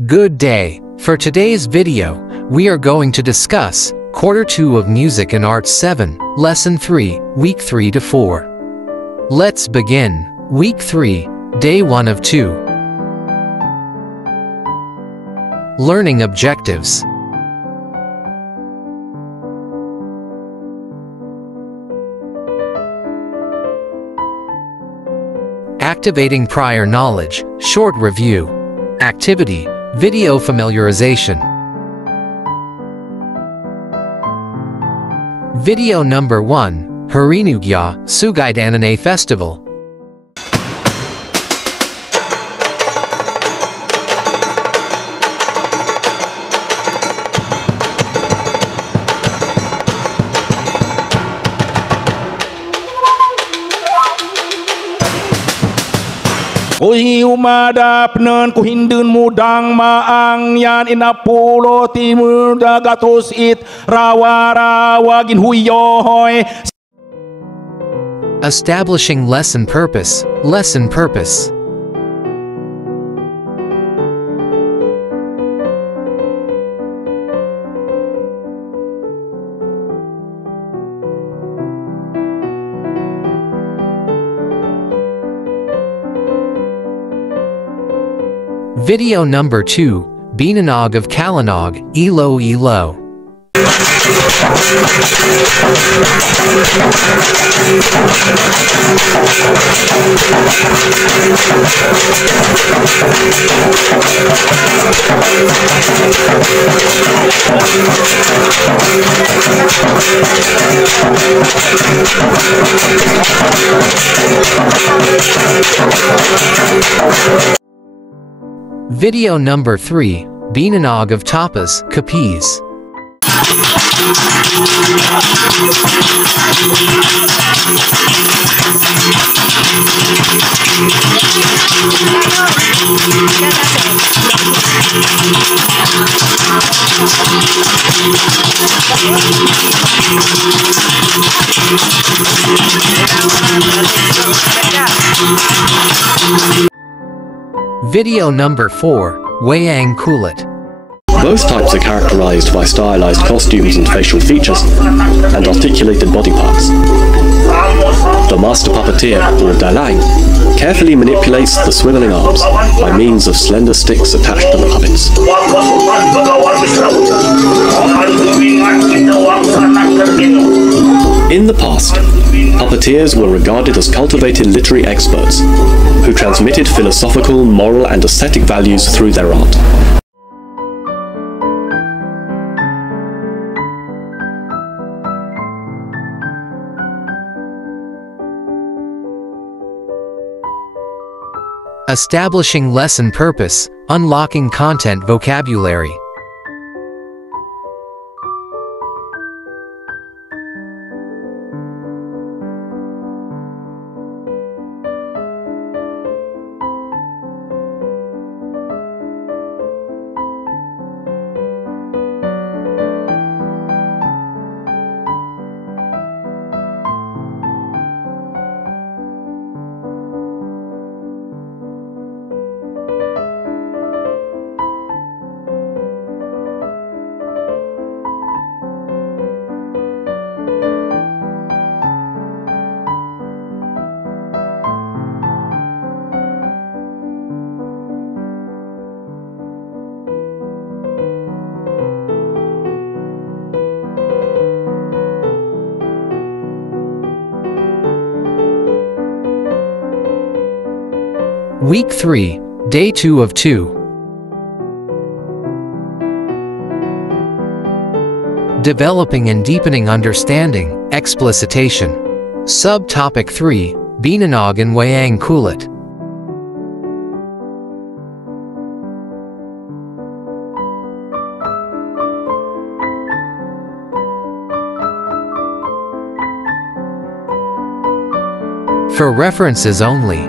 Good day. For today's video, we are going to discuss Quarter 2 of Music and Arts 7, Lesson 3, Week 3 to 4. Let's begin. Week 3, Day 1 of 2. Learning Objectives. Activating prior knowledge, short review. Activity, video familiarization. Video number 1, Harinugya, Sugaidanane Festival. Uhi umada penen ku hindun mudang maang yan inapulo timuda gatus it rawa gin huyoy. Establishing lesson purpose. Lesson purpose. Video number 2, Binanog of Kalanog, Elo Elo. Video number 3, Binanog of Tapas, Capiz. Video number 4, Wayang Kulit. Both types are characterized by stylized costumes and facial features, and articulated body parts. The master puppeteer, or dalang, carefully manipulates the swiveling arms by means of slender sticks attached to the puppets. In the past, puppeteers were regarded as cultivated literary experts who transmitted philosophical, moral, and aesthetic values through their art. Establishing lesson purpose, unlocking content vocabulary. Week 3, Day 2 of 2. Developing and deepening understanding, explicitation. Subtopic 3, Binanog and Wayang Kulit. For references only.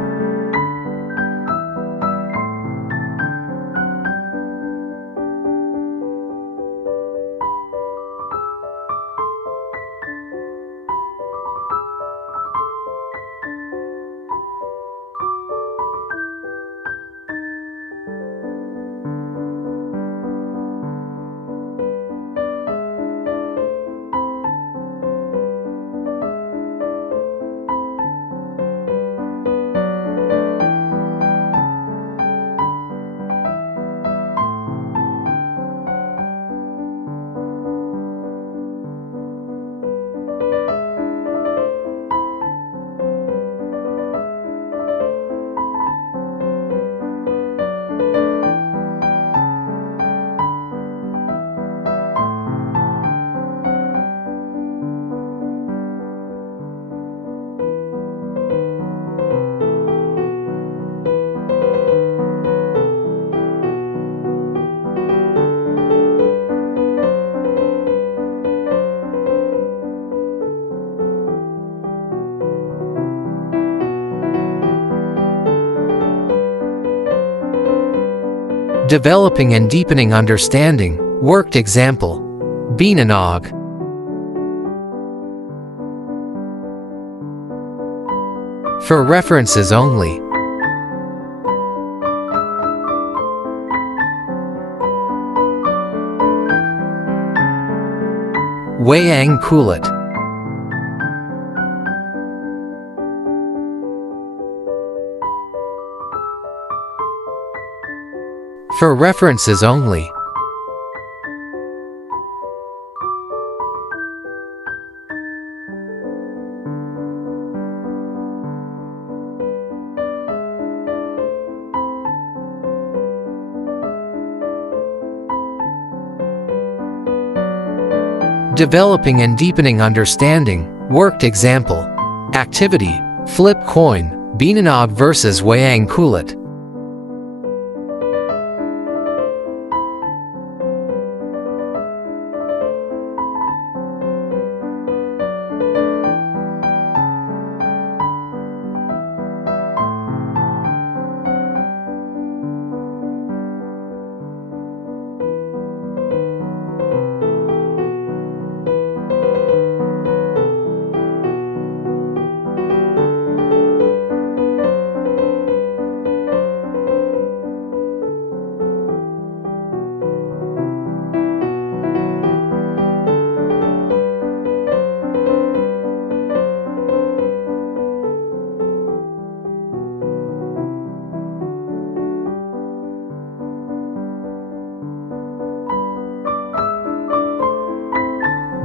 Developing and deepening understanding. Worked example. Binanog. For references only. Wayang Kulit. For references only. Developing and deepening understanding. Worked example. Activity. Flip coin. Binanog versus Wayang Kulit.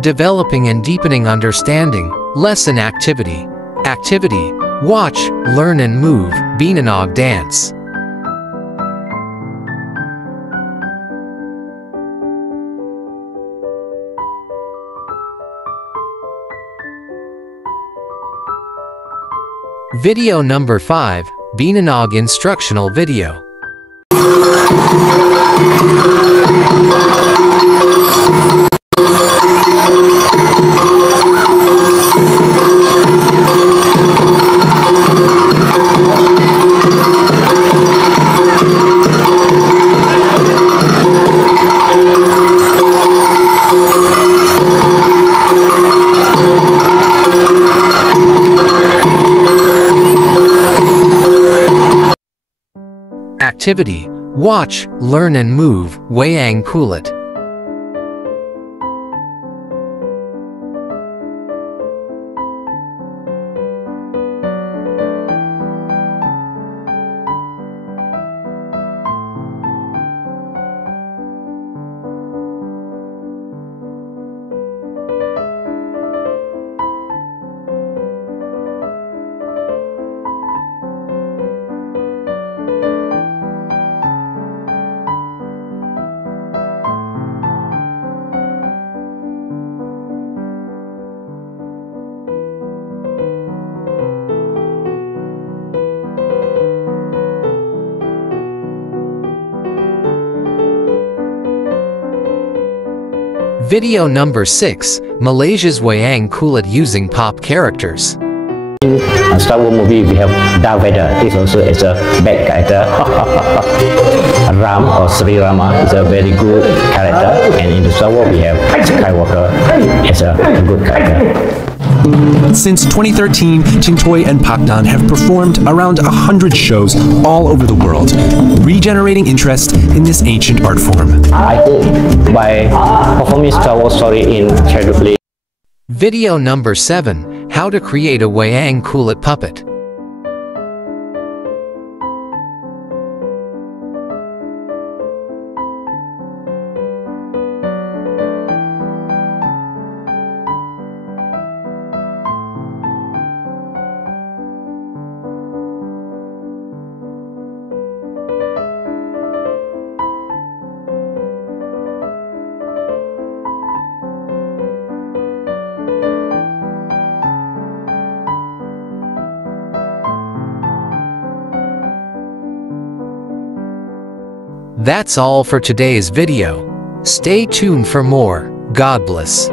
Developing and deepening understanding. Lesson activity. Activity. Watch, learn and move. Binanog dance. Video number 5. Binanog instructional video. Activity. Watch, learn and move. Wayang Kulit. Video number 6. Malaysia's Wayang Kulit using pop characters. In a Star Wars movie, we have Darth Vader. It's also a bad character. Ram or Sri Rama is a very good character, and in the Star Wars we have Skywalker as a good character. Since 2013, Tintoy and Pakdan have performed around 100 shows all over the world, regenerating interest in this ancient art form. I hope by performing Star Wars story in Jeducate. Video number 7. How to create a Wayang Kulit puppet. That's all for today's video. Stay tuned for more. God bless.